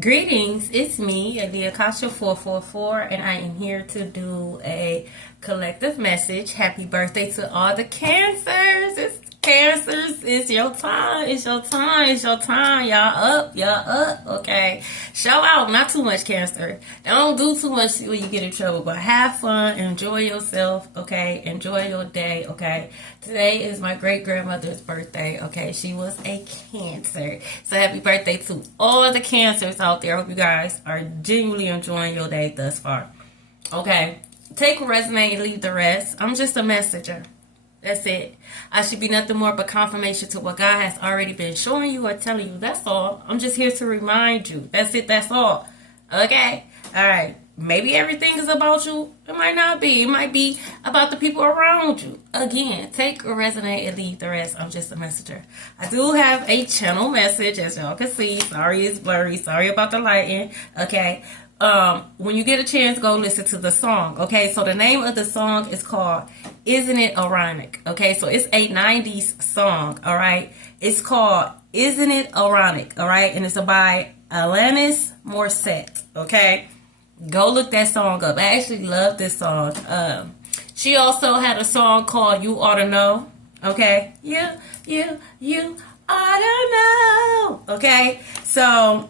Greetings, it's me, the Akasha 444, and I am here to do a collective message. Happy birthday to all the Cancers. It's Cancers. It's your time. It's your time. It's your time. Y'all up, okay? Show out, not too much, Cancer. Don't do too much when you get in trouble, but have fun, enjoy yourself, okay? Enjoy your day, okay? Today is my great grandmother's birthday, okay? She was a Cancer. So happy birthday to all the Cancers out there. I hope you guys are genuinely enjoying your day thus far. Okay, take what resonate and leave the rest. I'm just a messenger. That's it. I should be nothing more but confirmation to what God has already been showing you or telling you. That's all. I'm just here to remind you. That's it. That's all. Okay? All right. Maybe everything is about you. It might not be. It might be about the people around you. Again, take or resonate and leave the rest. I'm just a messenger. I do have a channel message, as y'all can see. Sorry it's blurry. Sorry about the lighting. Okay? When you get a chance, go listen to the song. Okay, so the name of the song is called Isn't It Ironic? Okay, so it's a 90s song. All right, it's called Isn't It Ironic? All right, and it's by Alanis Morissette. Okay, go look that song up. I actually love this song. She also had a song called You Ought to Know. Okay, you ought to know. Okay, so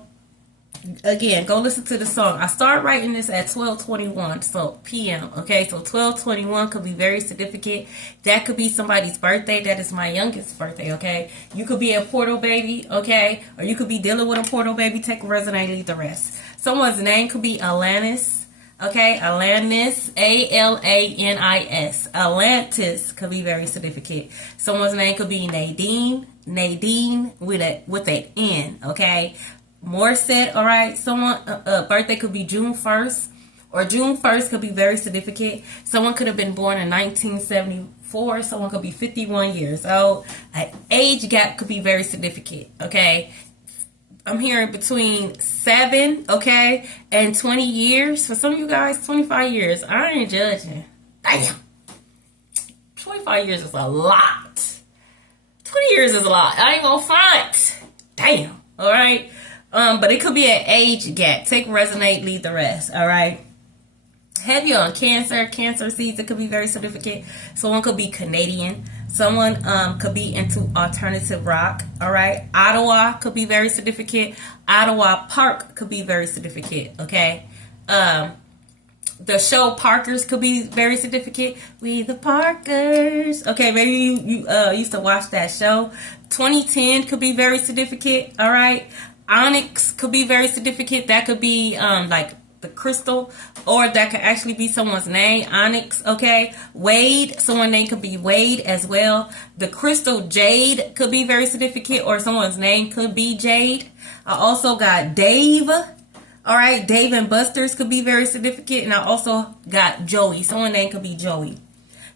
again, go listen to the song. I start writing this at 12:21 so p.m. Okay, so 12:21 could be very significant. That could be somebody's birthday. That is my youngest birthday. Okay, you could be a portal baby. Okay, or you could be dealing with a portal baby. Take resonate, leave the rest. Someone's name could be Alanis. Okay, Alanis, Alanis. Atlantis could be very significant. Someone's name could be Nadine with an N. Okay. Morissette, all right. Someone birthday could be June 1st, or June 1st could be very significant. Someone could have been born in 1974. Someone could be 51 years old. An age gap could be very significant. Okay, I'm hearing between 7, okay, and 20 years. For some of you guys, 25 years. I ain't judging. Damn, 25 years is a lot. 20 years is a lot. I ain't gonna front. Damn. All right. But it could be an age gap. Take resonate, leave the rest. All right. Heavy on Cancer season could be very significant. Someone could be Canadian. Someone could be into alternative rock. All right. Ottawa could be very significant. Ottawa Park could be very significant. Okay. The show Parkers could be very significant. We the Parkers. Okay, maybe you used to watch that show. 2010 could be very significant. All right. Onyx could be very significant. That could be like the crystal, or that could actually be someone's name. Onyx, okay. Wade, someone's name could be Wade as well. The crystal Jade could be very significant, or someone's name could be Jade. I also got Dave. All right, Dave and Buster's could be very significant, and I also got Joey. Someone's name could be Joey.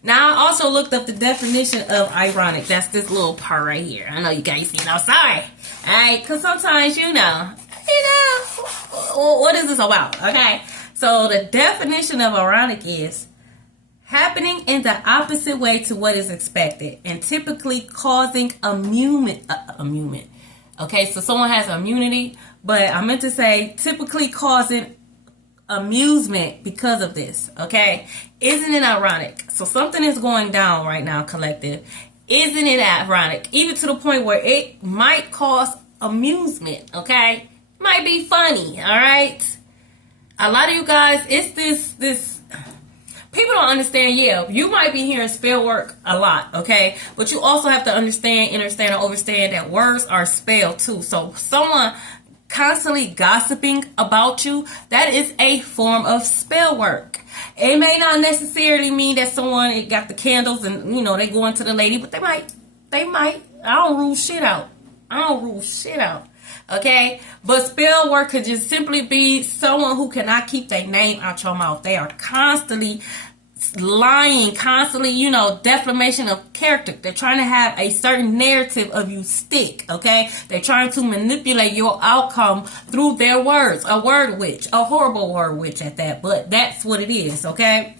Now, I also looked up the definition of ironic. That's this little part right here. I know you guys see it. I'm sorry. All right, because sometimes, what is this about? Okay, so the definition of ironic is happening in the opposite way to what is expected and typically causing amusement. Okay, so someone has immunity, but I meant to say typically causing amusement because of this. Okay, isn't it ironic? So something is going down right now, collective. Isn't it ironic? Even to the point where it might cause amusement. Okay, might be funny. All right, a lot of you guys, it's this people don't understand. Yeah, you might be hearing spell work a lot, okay, but you also have to understand, and understand that words are spelled too. So someone constantly gossiping about you, that is a form of spell work. It may not necessarily mean that someone got the candles and they going to the lady, but they might. I don't rule shit out. Okay, but spell work could just simply be someone who cannot keep their name out your mouth. They are constantly lying, constantly, defamation of character. They're trying to have a certain narrative of you stick, okay? They're trying to manipulate your outcome through their words. A word witch, a horrible word witch at that, but that's what it is, okay?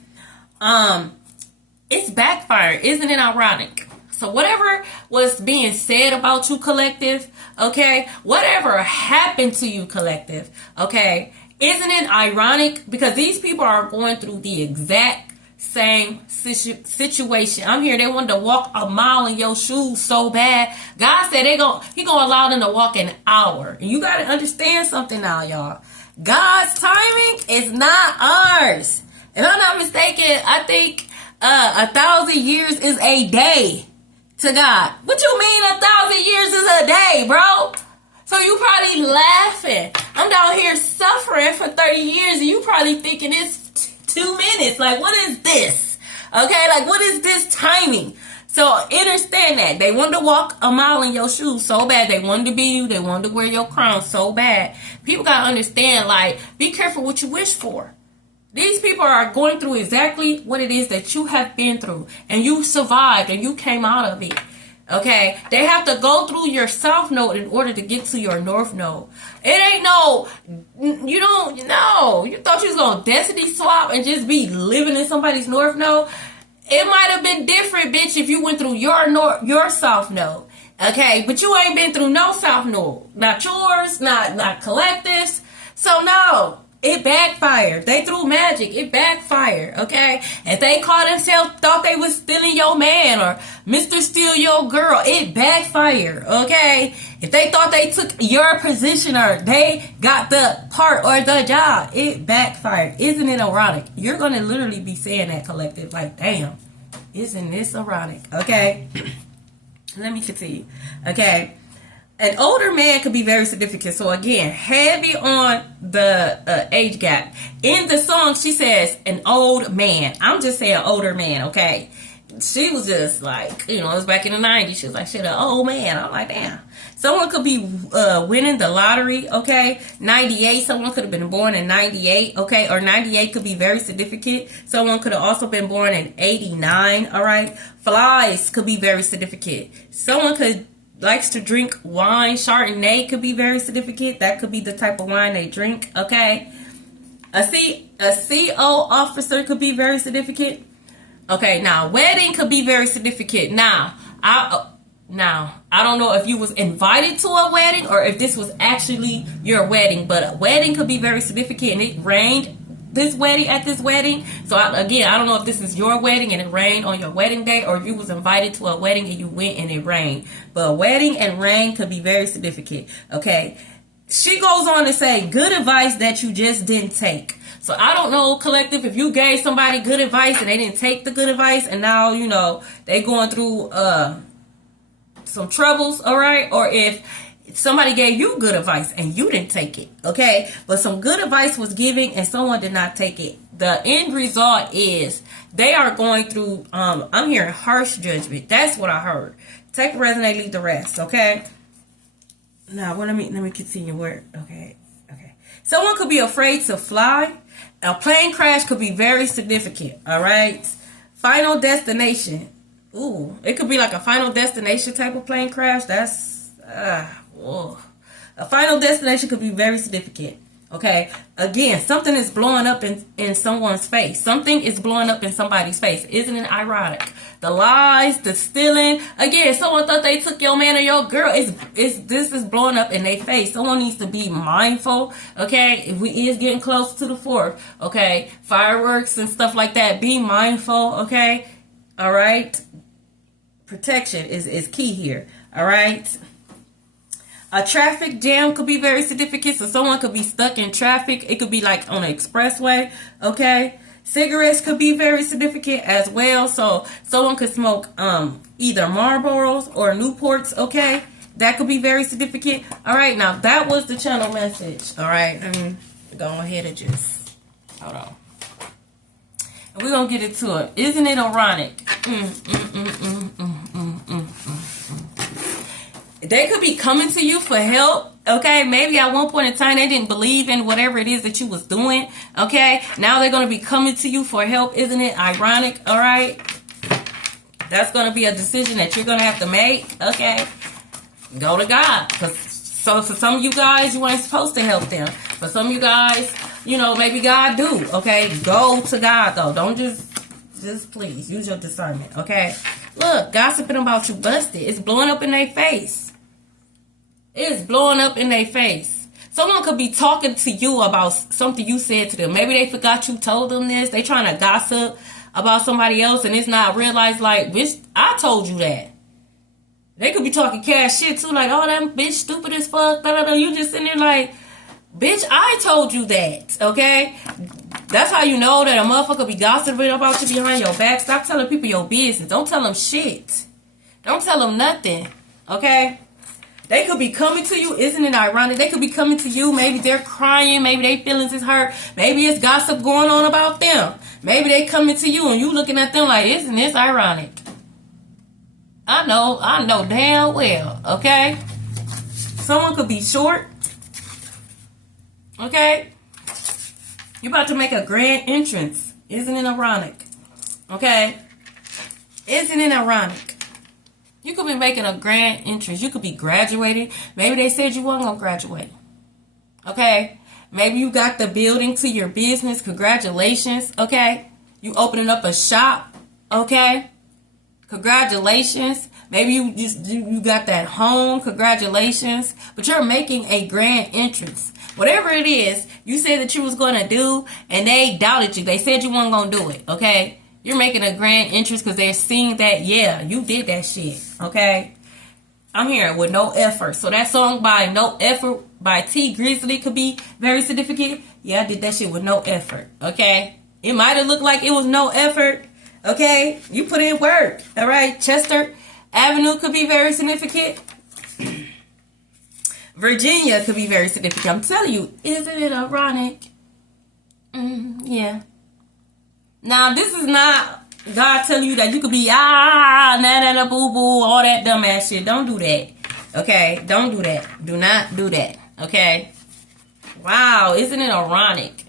It's backfired. Isn't it ironic? So whatever was being said about you, collective, okay, whatever happened to you, collective, okay, isn't it ironic? Because these people are going through the exact same situation. I'm here. They wanted to walk a mile in your shoes so bad. God said He gonna allow them to walk an hour. And you gotta understand something now, y'all. God's timing is not ours. If I'm not mistaken, I think 1,000 years is a day to God. What you mean 1,000 years is a day, bro? So you probably laughing. I'm down here suffering for 30 years and you probably thinking it's 2 minutes. Like, what is this? Okay, like, what is this timing? So understand that. They wanted to walk a mile in your shoes so bad. They wanted to be you. They wanted to wear your crown so bad. People got to understand, like, be careful what you wish for. These people are going through exactly what it is that you have been through. And you survived and you came out of it. Okay? They have to go through your south node in order to get to your north node. It ain't no, you don't know. You thought you was going to destiny swap and just be living in somebody's north node? It might have been different, bitch, if you went through your south node. Okay? But you ain't been through no south node. Not yours, not collectives. So no. It backfired. They threw magic. It backfired, okay? If they called themselves, thought they was stealing your man or Mr. Steal Your Girl, it backfired, okay? If they thought they took your position or they got the part or the job, it backfired. Isn't it ironic? You're going to literally be saying that, collective, like, damn, isn't this ironic, okay? Let me continue, okay? An older man could be very significant. So again, heavy on the age gap. In the song, she says an old man. I'm just saying older man, okay? She was just like, it was back in the 90s. She was like, shit, an old man. I'm like, damn. Someone could be winning the lottery, okay? 98, someone could have been born in 98, okay? Or 98 could be very significant. Someone could have also been born in 89, all right? Flies could be very significant. Someone likes to drink wine. Chardonnay could be very significant. That could be the type of wine they drink, okay? A CO officer could be very significant. Okay, now, wedding could be very significant. Now, I don't know if you was invited to a wedding or if this was actually your wedding, but a wedding could be very significant and it rained at this wedding. So I don't know if this is your wedding and it rained on your wedding day or if you was invited to a wedding and you went and it rained. But a wedding and rain could be very significant. Okay. She goes on to say good advice that you just didn't take. So I don't know, collective, if you gave somebody good advice and they didn't take the good advice and now, they going through some troubles, all right? Or if somebody gave you good advice and you didn't take it, okay? But some good advice was given and someone did not take it. The end result is they are going through, I'm hearing harsh judgment. That's what I heard. Take the resonate, leave the rest, okay? Now, let me continue where, okay. Someone could be afraid to fly. A plane crash could be very significant, all right? Final destination. Ooh, it could be like a final destination type of plane crash. That's, whoa. A final destination could be very significant. Okay. Again, something is blowing up in someone's face. Something is blowing up in somebody's face. Isn't it ironic? The lies, the stealing. Again, someone thought they took your man or your girl. This is blowing up in their face. Someone needs to be mindful. Okay. If we is getting close to the 4th. Okay. Fireworks and stuff like that. Be mindful. Okay. All right. Protection is key here. All right. A traffic jam could be very significant. So someone could be stuck in traffic. It could be like on an expressway. Okay. Cigarettes could be very significant as well. So someone could smoke either Marlboros or Newports. Okay. That could be very significant. All right. Now that was the channel message. All right. Go ahead and just hold on. And we're going to get into it. Isn't it ironic? They could be coming to you for help, okay? Maybe at one point in time they didn't believe in whatever it is that you was doing, okay? Now they're going to be coming to you for help. Isn't it ironic, all right? That's going to be a decision that you're going to have to make, okay? Go to God. So for some of you guys, you ain't supposed to help them. For some of you guys, maybe God do, okay? Go to God, though. Don't just please use your discernment, okay? Look, gossiping about you busted. It's blowing up in their face. It's blowing up in their face. Someone could be talking to you about something you said to them. Maybe they forgot you told them this. They trying to gossip about somebody else and it's not realized, like, bitch, I told you that. They could be talking cash shit too, like, oh, that bitch stupid as fuck. Da, da, da. You just sitting there like, bitch, I told you that, okay? That's how you know that a motherfucker be gossiping about you behind your back. Stop telling people your business. Don't tell them shit. Don't tell them nothing, okay? They could be coming to you. Isn't it ironic? They could be coming to you. Maybe they're crying. Maybe their feelings is hurt. Maybe it's gossip going on about them. Maybe they coming to you and you looking at them like, isn't this ironic? I know damn well, okay? Someone could be short, okay? You about to make a grand entrance. Isn't it ironic? Okay? Isn't it ironic? You could be making a grand entrance. You could be graduating. Maybe they said you weren't going to graduate. Okay? Maybe you got the building to your business. Congratulations. Okay? You opening up a shop. Okay? Congratulations. Maybe you got that home. Congratulations. But you're making a grand entrance. Whatever it is, you said that you was going to do, and they doubted you. They said you weren't going to do it, okay? You're making a grand entrance because they're seeing that, yeah, you did that shit, okay? I'm hearing with no effort. So that song by No Effort by T Grizzly could be very significant. Yeah, I did that shit with no effort, okay? It might have looked like it was no effort, okay? You put in work, all right? Chester Avenue could be very significant. Virginia could be very significant. I'm telling you, isn't it ironic? Yeah. Now, this is not God telling you that you could be, boo boo, all that dumbass shit. Don't do that. Okay? Don't do that. Do not do that. Okay? Wow, isn't it ironic?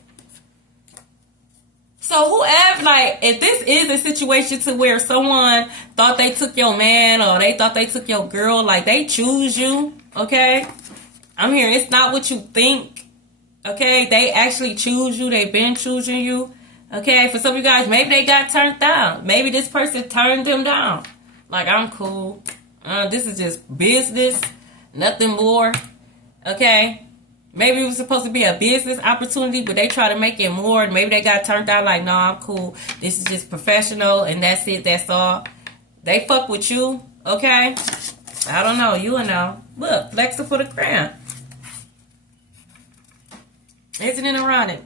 So whoever, like, if this is a situation to where someone thought they took your man or they thought they took your girl, like, they choose you, okay? I'm hearing it's not what you think, okay? They actually choose you. They've been choosing you, okay? For some of you guys, maybe they got turned down. Maybe this person turned them down. Like, I'm cool. This is just business, nothing more, okay? Maybe it was supposed to be a business opportunity, but they try to make it more. Maybe they got turned down like, no, I'm cool. This is just professional, and that's it. That's all. They fuck with you, okay? I don't know. You will know. Look, flexing for the crown. Isn't it ironic?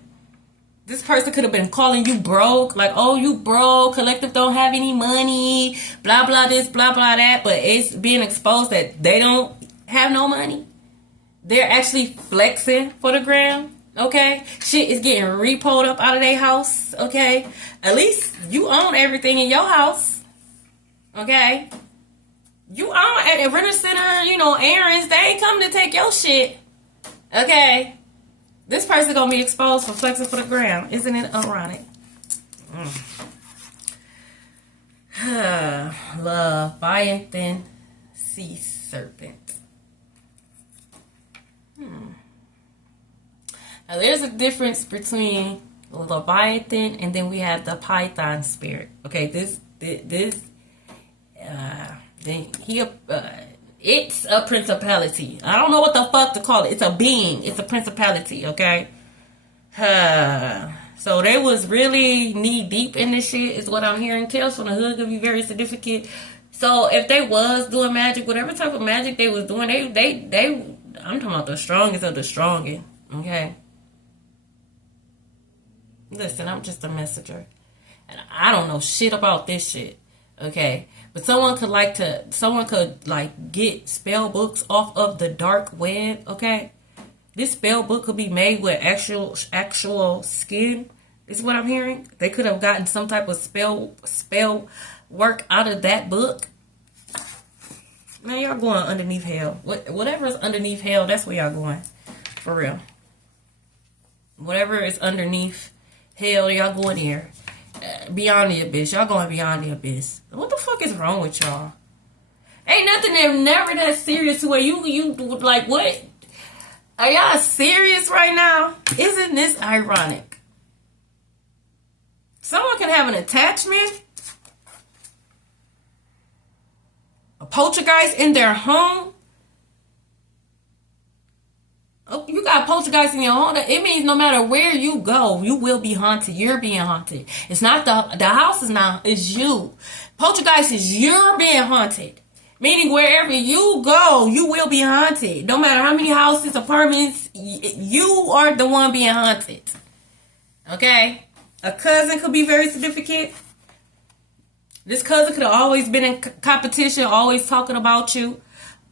This person could have been calling you broke. Like, oh, you broke. Collective don't have any money. Blah, blah this, blah, blah that. But it's being exposed that they don't have no money. They're actually flexing for the gram. Okay? Shit is getting repoed up out of their house. Okay? At least you own everything in your house. Okay? You own at a renter center, you know, errands. They ain't coming to take your shit. Okay? This person gonna be exposed for flexing for the gram. Isn't it ironic? Leviathan sea serpent. Now there's a difference between Leviathan and then we have the Python spirit. Okay, it's a principality. I don't know what the fuck to call it. It's a being. It's a principality, okay? So they was really knee deep in this shit is what I'm hearing. Tales from the Hood could be very significant. So if they was doing magic, whatever type of magic they was doing, they I'm talking about the strongest of the strongest, okay? Listen, I'm just a messenger. And I don't know shit about this shit, okay? But someone could get spell books off of the dark web, okay? This spell book could be made with actual skin. Is what I'm hearing. They could have gotten some type of spell work out of that book. Man, y'all going underneath hell. Whatever is underneath hell, that's where y'all going. For real. Whatever is underneath hell, y'all going there. Beyond the abyss. Y'all going beyond the abyss. What the fuck is wrong with y'all? Ain't nothing never that serious to where you like, what? Are y'all serious right now? Isn't this ironic? Someone can have an attachment. A poltergeist in their home? Oh, you got poltergeist in your home. It means no matter where you go, you will be haunted. You're being haunted. It's not the house is not, it's you. Poltergeist is you're being haunted. Meaning wherever you go, you will be haunted. No matter how many houses, apartments, you are the one being haunted. Okay? A cousin could be very significant. This cousin could have always been in competition, always talking about you.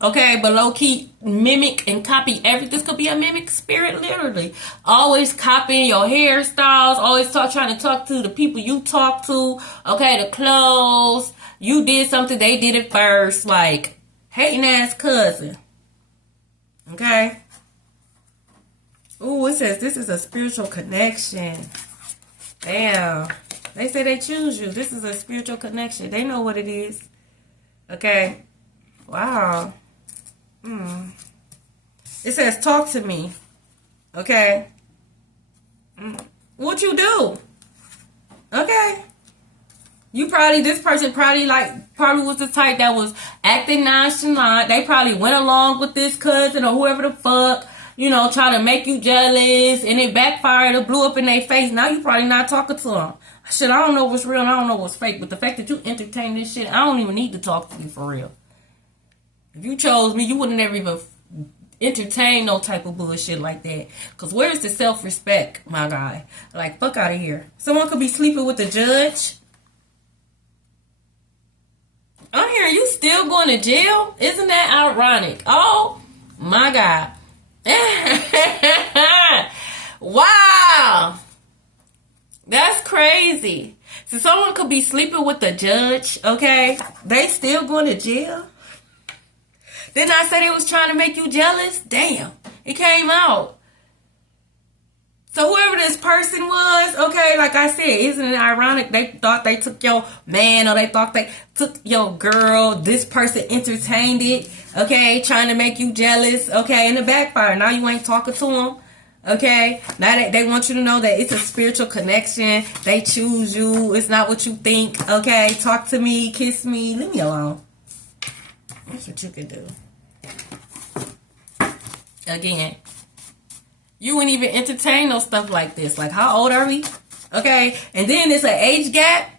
Okay, but low-key mimic and copy everything. This could be a mimic spirit, literally. Always copying your hairstyles. Always trying to talk to the people you talk to. Okay, the clothes. You did something, they did it first. Like, hating ass cousin. Okay? Ooh, it says this is a spiritual connection. Damn. They say they choose you. This is a spiritual connection. They know what it is. Okay? Wow. It says, talk to me. Okay? What you do? Okay? This person probably was the type that was acting nonchalant. They probably went along with this cousin or whoever the fuck, trying to make you jealous, and it backfired or blew up in their face. Now you probably not talking to them. Shit, I don't know what's real and I don't know what's fake, but the fact that you entertain this shit, I don't even need to talk to you for real. If you chose me, you wouldn't ever even entertain no type of bullshit like that. Because where's the self-respect, my guy? Like, fuck out of here. Someone could be sleeping with the judge. I'm hearing you still going to jail? Isn't that ironic? Oh, my God. Wow. That's crazy. So someone could be sleeping with the judge, okay? They still going to jail? Didn't I say they was trying to make you jealous? Damn. It came out. So whoever this person was, okay, like I said, isn't it ironic? They thought they took your man or they thought they took your girl. This person entertained it, okay, trying to make you jealous, okay, in the backfire. Now you ain't talking to them, okay? Now they want you to know that it's a spiritual connection. They choose you. It's not what you think, okay? Talk to me, kiss me, leave me alone. That's what you can do. Again. You wouldn't even entertain no stuff like this. Like, how old are we? Okay. And then it's an age gap.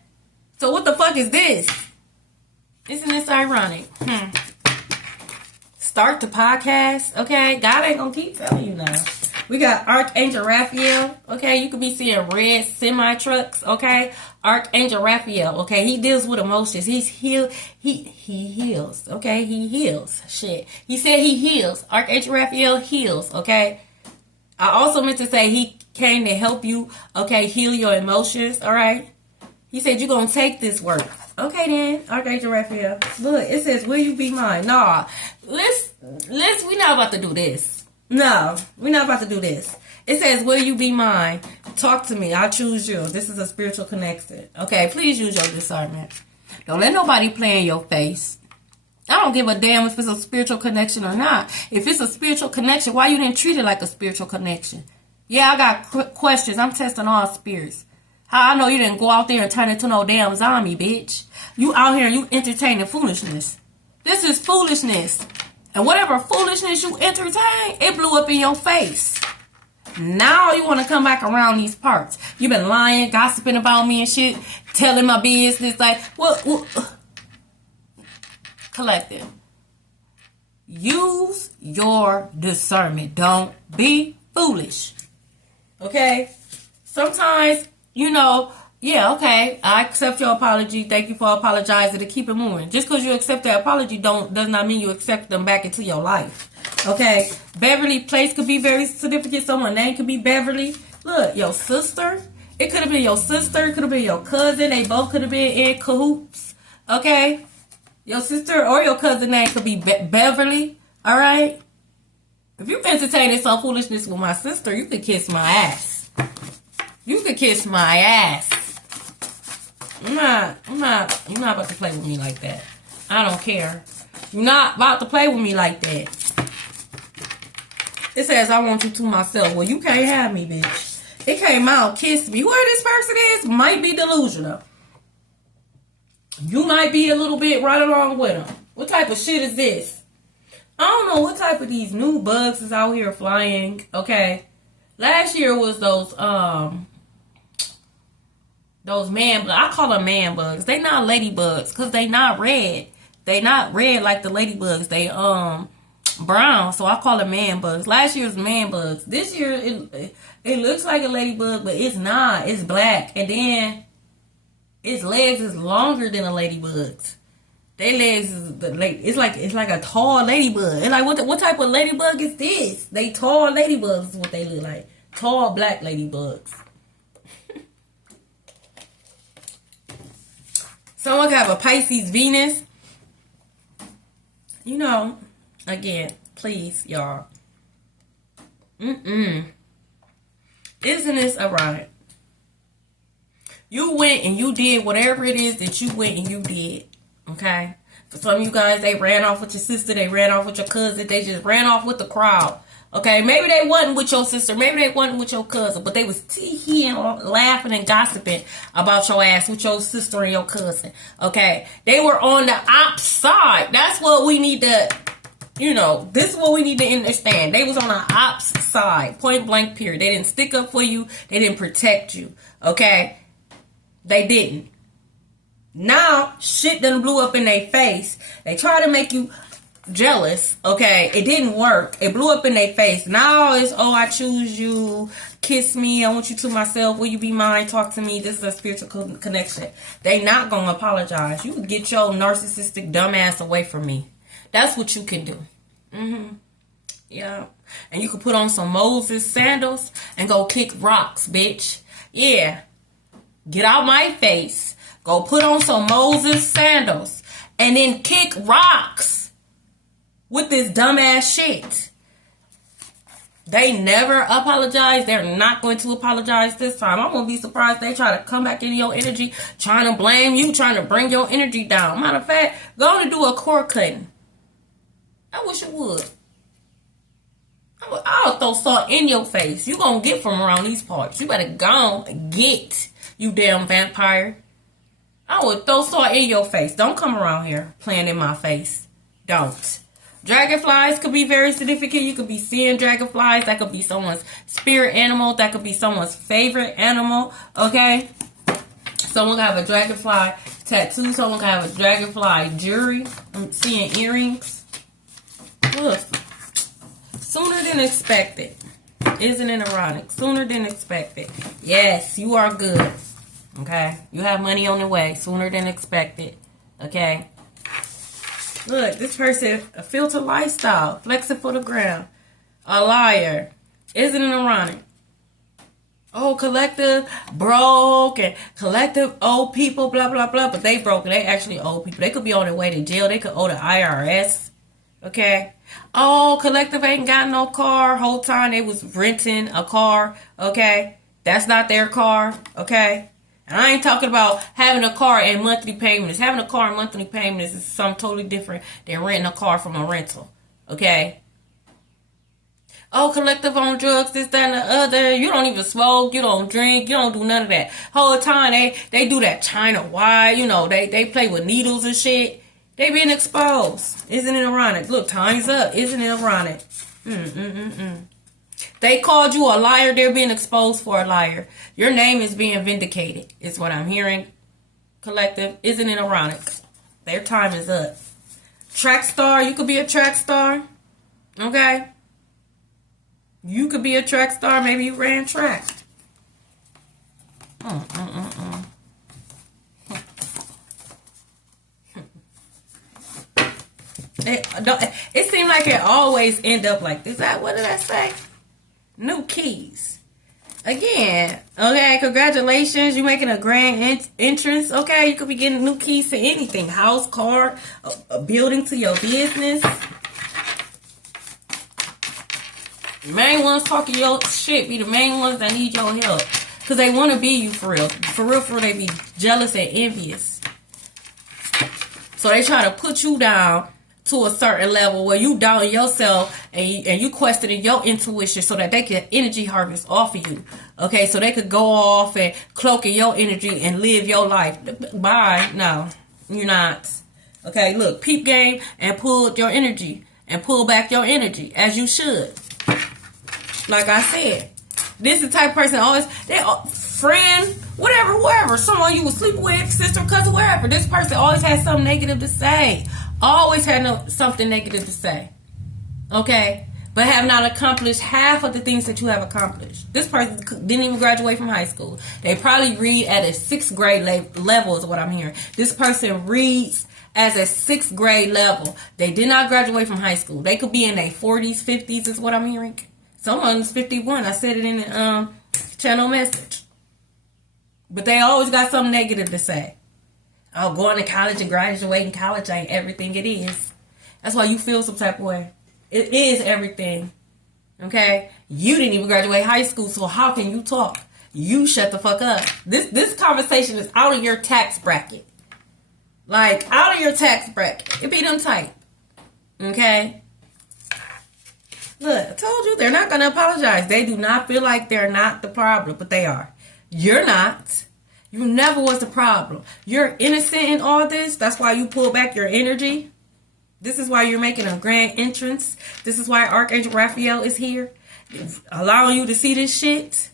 So what the fuck is this? Isn't this ironic? Start the podcast. Okay. God ain't gonna keep telling you now. We got Archangel Raphael. Okay. You could be seeing red semi-trucks. Okay. Archangel Raphael. Okay. He deals with emotions. He heals. Okay. He heals. Shit. He said he heals. Archangel Raphael heals. Okay. I also meant to say he came to help you, okay, heal your emotions, all right? He said you're going to take this work. Okay, then, Archangel Raphael. Look, it says, will you be mine? Nah, we're not about to do this. No, we're not about to do this. It says, will you be mine? Talk to me. I'll choose you. This is a spiritual connection. Okay, please use your discernment. Don't let nobody play in your face. I don't give a damn if it's a spiritual connection or not. If it's a spiritual connection, why you didn't treat it like a spiritual connection? Yeah, I got questions. I'm testing all spirits. How I know you didn't go out there and turn into no damn zombie, bitch? You out here and you entertaining foolishness. This is foolishness. And whatever foolishness you entertain, it blew up in your face. Now you want to come back around these parts. You been lying, gossiping about me and shit, telling my business. Like, what? Collective. Use your discernment. Don't be foolish. Okay? Sometimes, yeah, okay, I accept your apology. Thank you for apologizing to keep it moving. Just because you accept that apology does not mean you accept them back into your life. Okay? Beverly place could be very significant. Someone's name could be Beverly. Look, your sister. It could have been your sister. It could have been your cousin. They both could have been in cahoots. Okay? Your sister or your cousin name could be Beverly. All right? If you entertaining some foolishness with my sister, you could kiss my ass. You could kiss my ass. You're not about to play with me like that. I don't care. You're not about to play with me like that. It says, I want you to myself. Well, you can't have me, bitch. It came out, kiss me. Whoever this person is might be delusional. You might be a little bit right along with them. What type of shit is this? I don't know what type of these new bugs is out here flying. Okay. Last year was those man bugs. I call them man bugs. They not ladybugs because they not red. They not red like the ladybugs. They brown. So I call them man bugs. Last year's man bugs. This year it looks like a ladybug, but it's not. It's black, and then its legs is longer than a ladybug's. Their legs is it's like a tall ladybug. And like what type of ladybug is this? They tall ladybugs is what they look like. Tall black ladybugs. Someone could have a Pisces Venus. You know, again, please, y'all. Isn't this ironic? You went and you did whatever it is that you went and you did. Okay? For some of you guys, they ran off with your sister. They ran off with your cousin. They just ran off with the crowd. Okay? Maybe they wasn't with your sister. Maybe they wasn't with your cousin. But they was tee-heeing, laughing and gossiping about your ass with your sister and your cousin. Okay? They were on the opposite side. That's what we need to, this is what we need to understand. They was on the opposite side. Point blank period. They didn't stick up for you. They didn't protect you. Okay? They didn't. Now, shit done blew up in their face. They try to make you jealous. Okay, it didn't work. It blew up in their face. Now it's, oh, I choose you. Kiss me. I want you to myself. Will you be mine? Talk to me. This is a spiritual connection. They not going to apologize. You can get your narcissistic dumbass away from me. That's what you can do. Yeah. And you can put on some Moses sandals and go kick rocks, bitch. Yeah. Get out my face. Go put on some Moses sandals and then kick rocks with this dumbass shit. They never apologize. They're not going to apologize this time. I'm going to be surprised they try to come back into your energy, trying to blame you, trying to bring your energy down. Matter of fact, go on and do a cord cutting. I wish you would. I'll throw salt in your face. You going to get from around these parts. You better go and get, you damn vampire. I would throw salt in your face. Don't come around here playing in my face. Don't. Dragonflies could be very significant. You could be seeing dragonflies. That could be someone's spirit animal. That could be someone's favorite animal. Okay? Someone could have a dragonfly tattoo. Someone could have a dragonfly jewelry. I'm seeing earrings. Look. Sooner than expected. Isn't it ironic? Sooner than expected. Yes, you are good. Okay? You have money on the way. Sooner than expected. Okay? Look, this person, a filter lifestyle. Flexing for the ground. A liar. Isn't it ironic? Oh, collective broke and collective old people, blah, blah, blah. But they broke. They actually old people. They could be on their way to jail. They could owe the IRS. Okay? Oh, collective ain't got no car. Whole time they was renting a car. Okay? That's not their car. Okay? And I ain't talking about having a car and monthly payments. Having a car and monthly payments is something totally different than renting a car from a rental. Okay? Oh, collective on drugs, this, that, and the other. You don't even smoke. You don't drink. You don't do none of that. Whole time they do that China-wide. They play with needles and shit. They being exposed. Isn't it ironic? Look, time's up. Isn't it ironic? They called you a liar. They're being exposed for a liar. Your name is being vindicated, is what I'm hearing. Collective. Isn't it ironic? Their time is up. Track star. You could be a track star. Okay? You could be a track star. Maybe you ran track. It seems like it always end up like this. What did I say? New keys. Again, okay, congratulations. You're making a grand entrance. Okay, you could be getting new keys to anything. House, car, a building to your business. The main ones talking your shit be the main ones that need your help. Because they want to be you for real. For real, they be jealous and envious. So they try to put you down to a certain level where you doubt yourself and you questioning your intuition so that they can energy harvest off of you. Okay, so they could go off and cloak in your energy and live your life. Bye. No, you're not. Okay, look, peep game and pull your energy and pull back your energy as you should. Like I said, this is the type of person always, friend, whatever, wherever, someone you would sleep with, sister, cousin, wherever. This person always has something negative to say. Always had something negative to say. Okay? But have not accomplished half of the things that you have accomplished. This person didn't even graduate from high school. They probably read at a 6th grade level is what I'm hearing. This person reads as a 6th grade level. They did not graduate from high school. They could be in their 40s, 50s is what I'm hearing. Someone's 51. I said it in the channel message. But they always got something negative to say. Oh, going to college and graduating college ain't everything it is. That's why you feel some type of way. It is everything. Okay? You didn't even graduate high school, so how can you talk? You shut the fuck up. This conversation is out of your tax bracket. Like, out of your tax bracket. It be them type. Okay? Look, I told you, they're not going to apologize. They do not feel like they're not the problem, but they are. You're not. You never was the problem. You're innocent in all this. That's why you pull back your energy. This is why you're making a grand entrance. This is why Archangel Raphael is here. Allowing you to see this shit.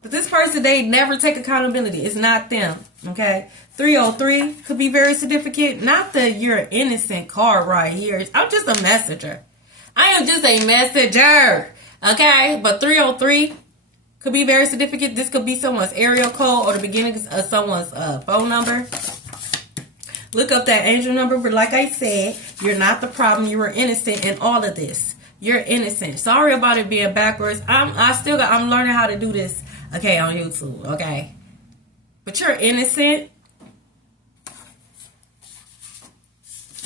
But this person, they never take accountability. It's not them. Okay? 303 could be very significant. Not the you're innocent card right here. I'm just a messenger. I am just a messenger. Okay? But 303 could be very significant. This could be someone's area code or the beginning of someone's phone number. Look up that angel number. But like I said, you're not the problem. You were innocent in all of this. You're innocent. Sorry about it being backwards. I'm learning how to do this. Okay, on YouTube. Okay. But you're innocent.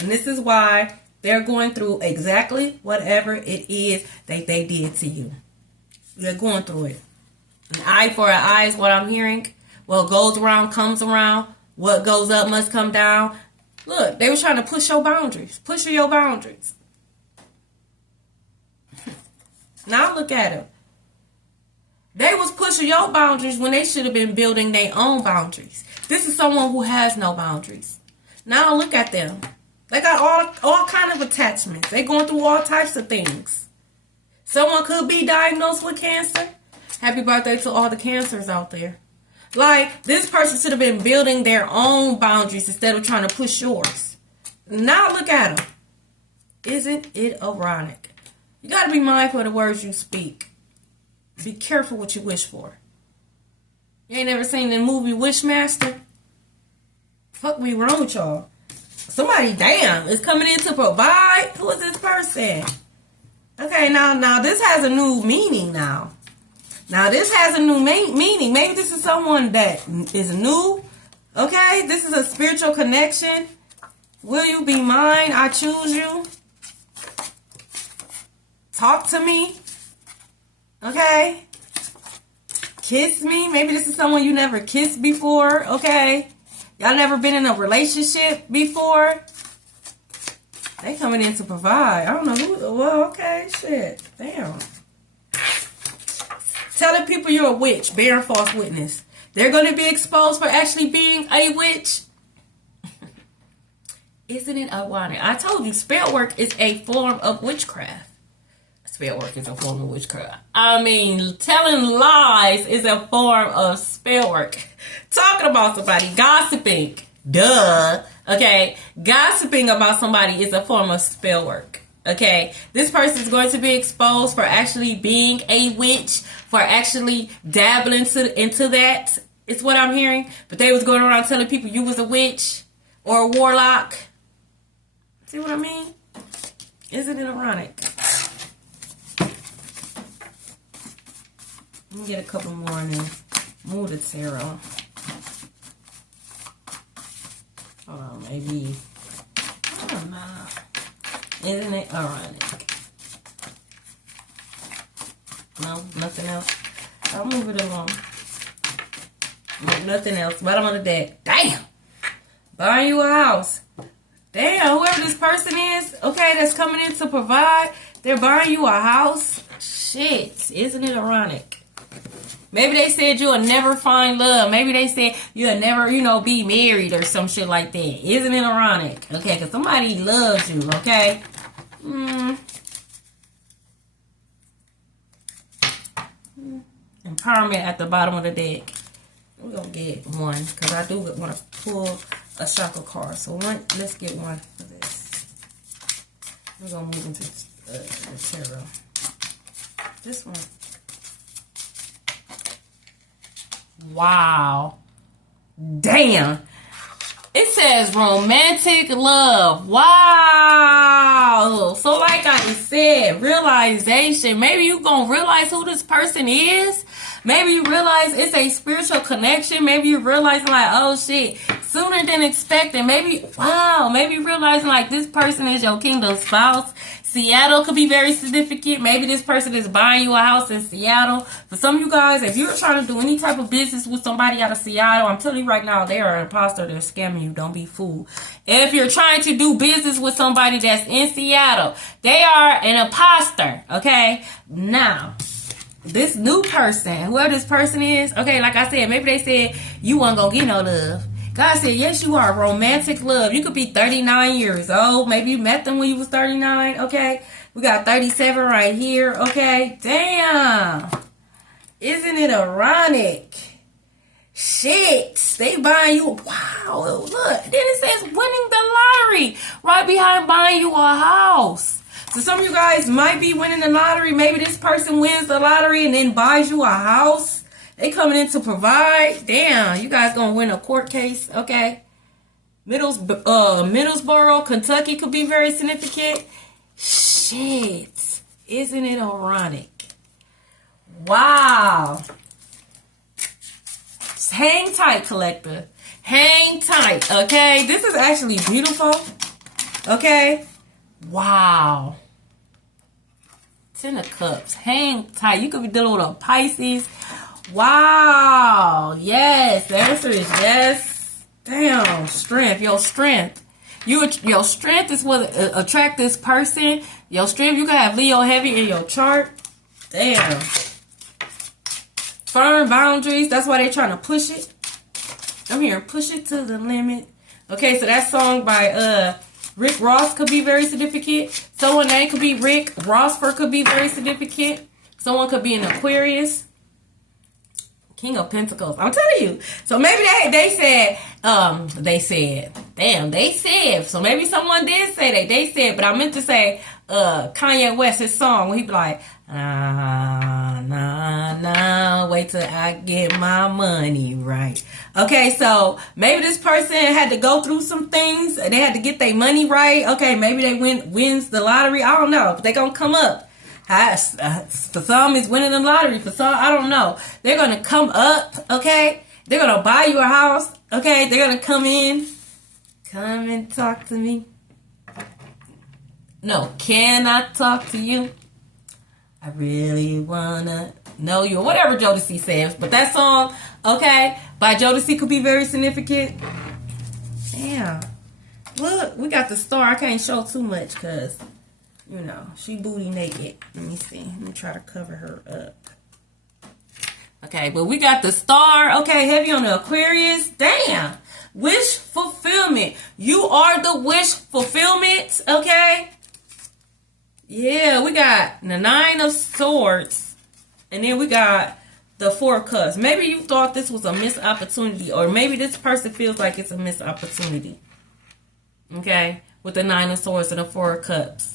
And this is why they're going through exactly whatever it is that they did to you. They're going through it. An eye for an eye is what I'm hearing. What goes around comes around. What goes up must come down. Look, they were trying to push your boundaries. Push your boundaries. Now look at them. They was pushing your boundaries when they should have been building their own boundaries. This is someone who has no boundaries. Now look at them. They got all kind of attachments. They going through all types of things. Someone could be diagnosed with cancer. Happy birthday to all the cancers out there. Like, this person should have been building their own boundaries instead of trying to push yours. Now look at them. Isn't it ironic? You got to be mindful of the words you speak. Be careful what you wish for. You ain't never seen the movie Wishmaster? Fuck me wrong with y'all. Somebody, damn, is coming in to provide. Who is this person? Okay, now this has a new meaning now. Now this has a new meaning. Maybe this is someone that is new. Okay, this is a spiritual connection. Will you be mine? I choose you. Talk to me. Okay. Kiss me. Maybe this is someone you never kissed before. Okay. Y'all never been in a relationship before. They coming in to provide. I don't know who. Well, okay. Shit. Damn. Telling people you're a witch. Bearing false witness. They're going to be exposed for actually being a witch. Isn't it ironic? I told you, spell work is a form of witchcraft. Spell work is a form of witchcraft. I mean, telling lies is a form of spell work. Talking about somebody, gossiping, duh. Okay, gossiping about somebody is a form of spell work. Okay, this person is going to be exposed for actually being a witch, for actually dabbling into that. It's what I'm hearing. But they was going around telling people you was a witch or a warlock. See what I mean? Isn't it ironic? Let me get a couple more and then move the tarot. Hold on, maybe. I don't know. Isn't it ironic? No, nothing else. I'll move it along. Nothing else. Bottom of the deck. Damn! Buying you a house. Damn, whoever this person is, okay, that's coming in to provide, they're buying you a house. Shit, isn't it ironic? Maybe they said you'll never find love. Maybe they said you'll never, be married or some shit like that. Isn't it ironic? Okay, because somebody loves you, okay? Empowerment at the bottom of the deck. We're going to get one because I do want to pull a chakra card. So let's get one for this. We're going to move into the tarot. This one. Wow. Damn. It says romantic love. Wow. So like I said, realization. Maybe you going to realize who this person is. Maybe you realize it's a spiritual connection. Maybe you realizing like, oh shit, sooner than expected. Maybe you realizing like this person is your kingdom spouse. Seattle could be very significant. Maybe this person is buying you a house in Seattle. For some of you guys, if you're trying to do any type of business with somebody out of Seattle, I'm telling you right now, they are an imposter. They're scamming you. Don't be fooled. If you're trying to do business with somebody that's in Seattle, they are an imposter. Okay? Now, this new person, whoever this person is, okay, like I said, maybe they said you weren't going to get no love. God said, yes, you are romantic love. You could be 39 years old. Maybe you met them when you was 39, okay? We got 37 right here, okay? Damn. Isn't it ironic? Shit. They buying you. Wow. Look. Then it says winning the lottery right behind buying you a house. So some of you guys might be winning the lottery. Maybe this person wins the lottery and then buys you a house. They coming in to provide. Damn, you guys gonna win a court case, okay? Middlesboro, Kentucky could be very significant. Shit, isn't it ironic? Wow. Hang tight, collector. Hang tight, okay? This is actually beautiful, okay? Wow. Ten of Cups. Hang tight. You could be dealing with a Pisces. Wow. Yes. The answer is yes. Damn. Strength. Your strength. Your strength is what attract this person. Your strength. You can have Leo heavy in your chart. Damn. Firm boundaries. That's why they're trying to push it. I'm here. Push it to the limit. Okay. So that song by Rick Ross could be very significant. Someone name could be Rick. Rossford could be very significant. Someone could be an Aquarius. King of Pentacles. I'm telling you. So maybe they said. So maybe someone did say that. They said, but I meant to say Kanye West, his song, where he be like, wait till I get my money right. Okay, so maybe this person had to go through some things. They had to get their money right. Okay, maybe they wins the lottery. I don't know. But they gonna come up. For some, it's winning the lottery. For some, I don't know. They're going to come up, okay? They're going to buy you a house, okay? They're going to come in. Come and talk to me. No, can I talk to you? I really want to know you. Or whatever Jodeci says. But that song, okay, by Jodeci could be very significant. Damn. Look, we got the star. I can't show too much because... you know, she booty naked. Let me see. Let me try to cover her up. Okay, but we got the star. Okay, heavy on the Aquarius. Damn. Wish fulfillment. You are the wish fulfillment. Okay. Yeah, we got the 9 of Swords. And then we got the 4 of Cups. Maybe you thought this was a missed opportunity. Or maybe this person feels like it's a missed opportunity. Okay. With the 9 of Swords and the 4 of Cups.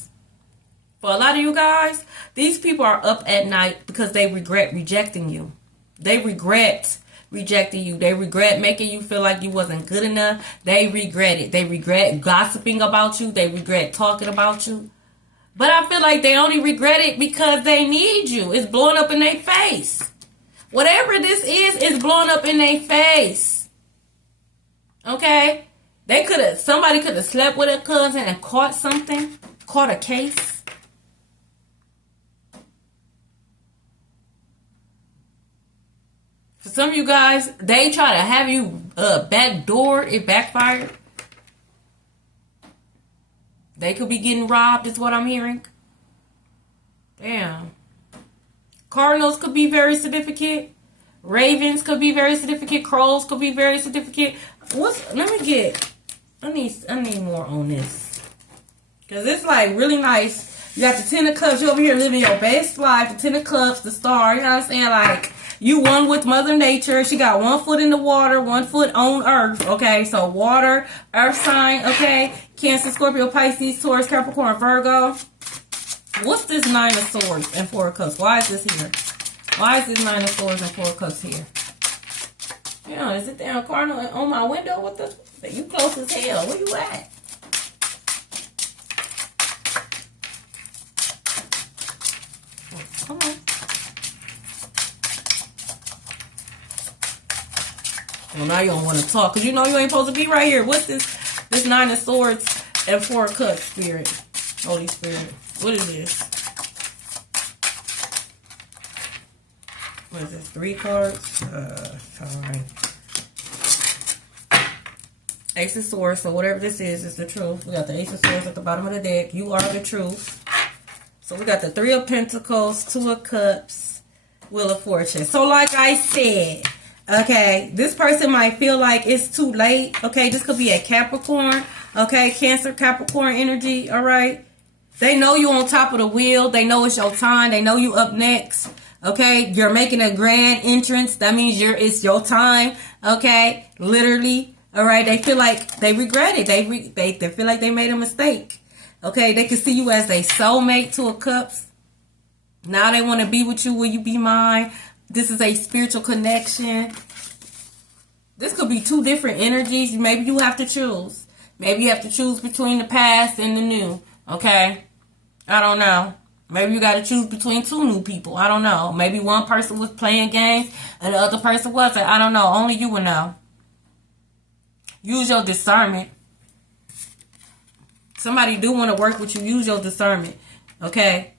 For a lot of you guys, these people are up at night because they regret rejecting you. They regret rejecting you. They regret making you feel like you wasn't good enough. They regret it. They regret gossiping about you. They regret talking about you. But I feel like they only regret it because they need you. It's blowing up in their face. Whatever this is blowing up in their face. Okay? Somebody could have slept with a cousin and caught something. Caught a case. For some of you guys, they try to have you backdoored. It backfired. They could be getting robbed, is what I'm hearing. Damn. Cardinals could be very significant. Ravens could be very significant. Crows could be very significant. I need more on this. Because it's like really nice. You got the Ten of Cups. You over here living your best life. The Ten of Cups, the Star. You know what I'm saying? Like, you one with Mother Nature. She got 1 foot in the water, 1 foot on Earth. Okay, so water, Earth sign. Okay, Cancer, Scorpio, Pisces, Taurus, Capricorn, Virgo. What's this Nine of Swords and Four of Cups? Why is this here? Why is this Nine of Swords and Four of Cups here? Yeah, is it down cardinal on my window? What the? You close as hell. Where you at? Come on. Well, now you don't want to talk because you know you ain't supposed to be right here. What's this? This Nine of Swords and Four of Cups, Spirit. Holy Spirit. What is this? What is this? 3 cards? Alright. Ace of Swords. So whatever this is the truth. We got the Ace of Swords at the bottom of the deck. You are the truth. So we got the 3 of Pentacles, 2 of Cups, Wheel of Fortune. So like I said, okay, this person might feel like it's too late. Okay, this could be a Capricorn. Okay, Cancer, Capricorn energy. All right. They know you on top of the wheel. They know it's your time. They know you up next. Okay, you're making a grand entrance. That means it's your time. Okay, literally. All right, they feel like they regret it. They feel like they made a mistake. Okay, they can see you as a soulmate, 2 of Cups. Now they want to be with you. Will you be mine? This is a spiritual connection. This could be 2 different energies. Maybe you have to choose. Maybe you have to choose between the past and the new. Okay, I don't know. Maybe you got to choose between 2 new people. I don't know. Maybe one person was playing games and the other person wasn't. I don't know. Only you will know. Use your discernment. Somebody do want to work with you. Use your discernment. Okay?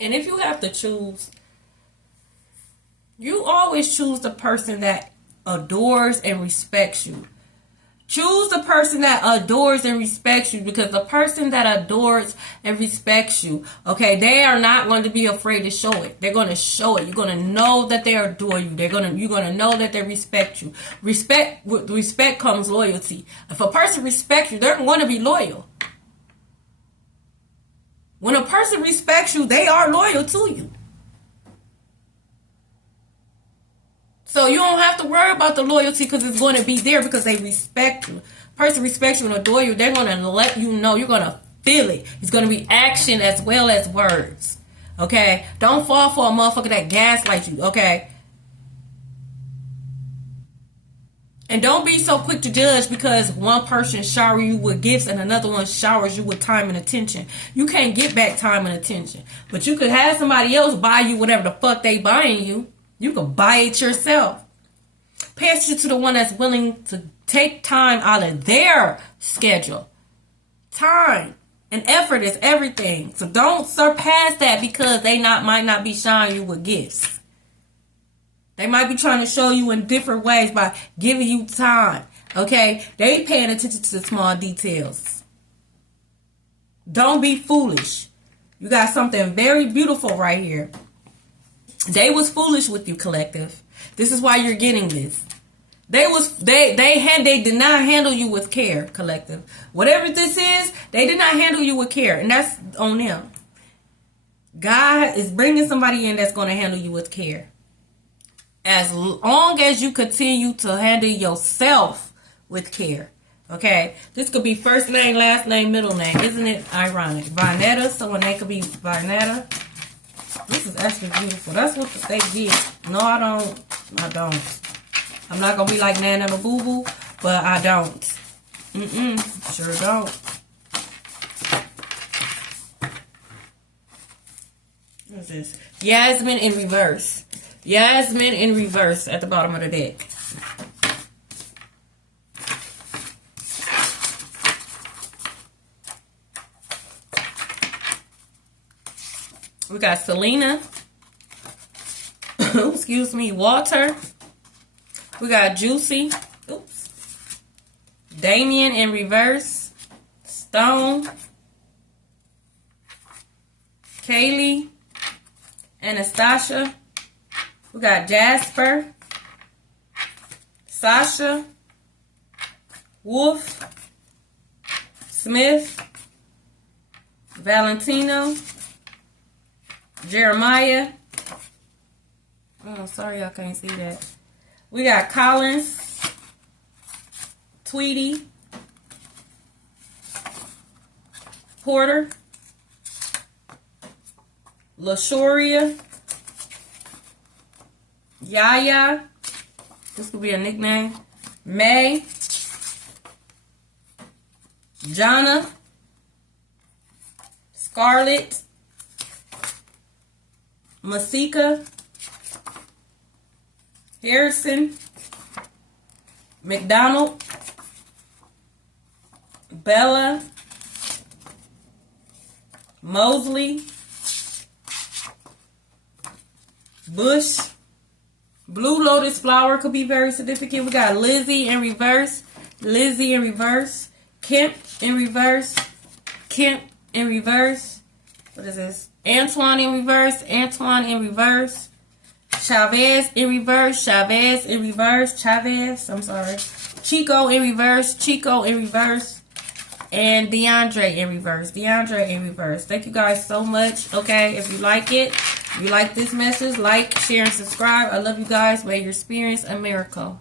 And if you have to choose, you always choose the person that adores and respects you. Choose the person that adores and respects you, because the person that adores and respects you, okay, they are not going to be afraid to show it. They're going to show it. You're going to know that they adore you. You're going to know that they respect you. With respect comes loyalty. If a person respects you, they're going to be loyal. When a person respects you, they are loyal to you. So you don't have to worry about the loyalty, because it's going to be there because they respect you. Person respects you and adore you. They're going to let you know. You're going to feel it. It's going to be action as well as words. Okay? Don't fall for a motherfucker that gaslights you. Okay? And don't be so quick to judge because one person showers you with gifts and another one showers you with time and attention. You can't get back time and attention. But you could have somebody else buy you whatever the fuck they buying you. You can buy it yourself. Pay attention to the one that's willing to take time out of their schedule. Time and effort is everything. So don't surpass that because they might not be showing you with gifts. They might be trying to show you in different ways by giving you time. Okay? They paying attention to the small details. Don't be foolish. You got something very beautiful right here. They was foolish with you, collective. This is why you're getting this. They did not handle you with care, collective. Whatever this is, they did not handle you with care, and that's on them. God is bringing somebody in that's going to handle you with care. As long as you continue to handle yourself with care. Okay? This could be first name, last name, middle name. Isn't it ironic? Vinetta, someone name could be Vinetta. This is actually beautiful. That's what they get. No, I don't. I'm not going to be like Nana the Boo Boo, but I don't. Sure don't. What's this? Yasmin in reverse. Yasmin in reverse at the bottom of the deck. We got Selena. Excuse me. Walter. We got Juicy. Oops. Damien in reverse. Stone. Kaylee. Anastasia. We got Jasper, Sasha, Wolf, Smith, Valentino, Jeremiah. Oh, sorry, I can't see that. We got Collins, Tweety, Porter, LaShoria, Yaya. This could be a nickname. May, Jonna, Scarlett, Masika, Harrison, McDonald, Bella, Mosley, Bush. Blue Lotus Flower could be very significant. We got Lizzie in reverse. Lizzie in reverse. Kemp in reverse. Kemp in reverse. What is this? Antoine in reverse. Antoine in reverse. Chavez in reverse. Chavez in reverse. Chavez. I'm sorry. Chico in reverse. Chico in reverse. And DeAndre in reverse. DeAndre in reverse. Thank you guys so much. Okay, if you like it, if you like this message, like, share, and subscribe. I love you guys. May you experience a miracle.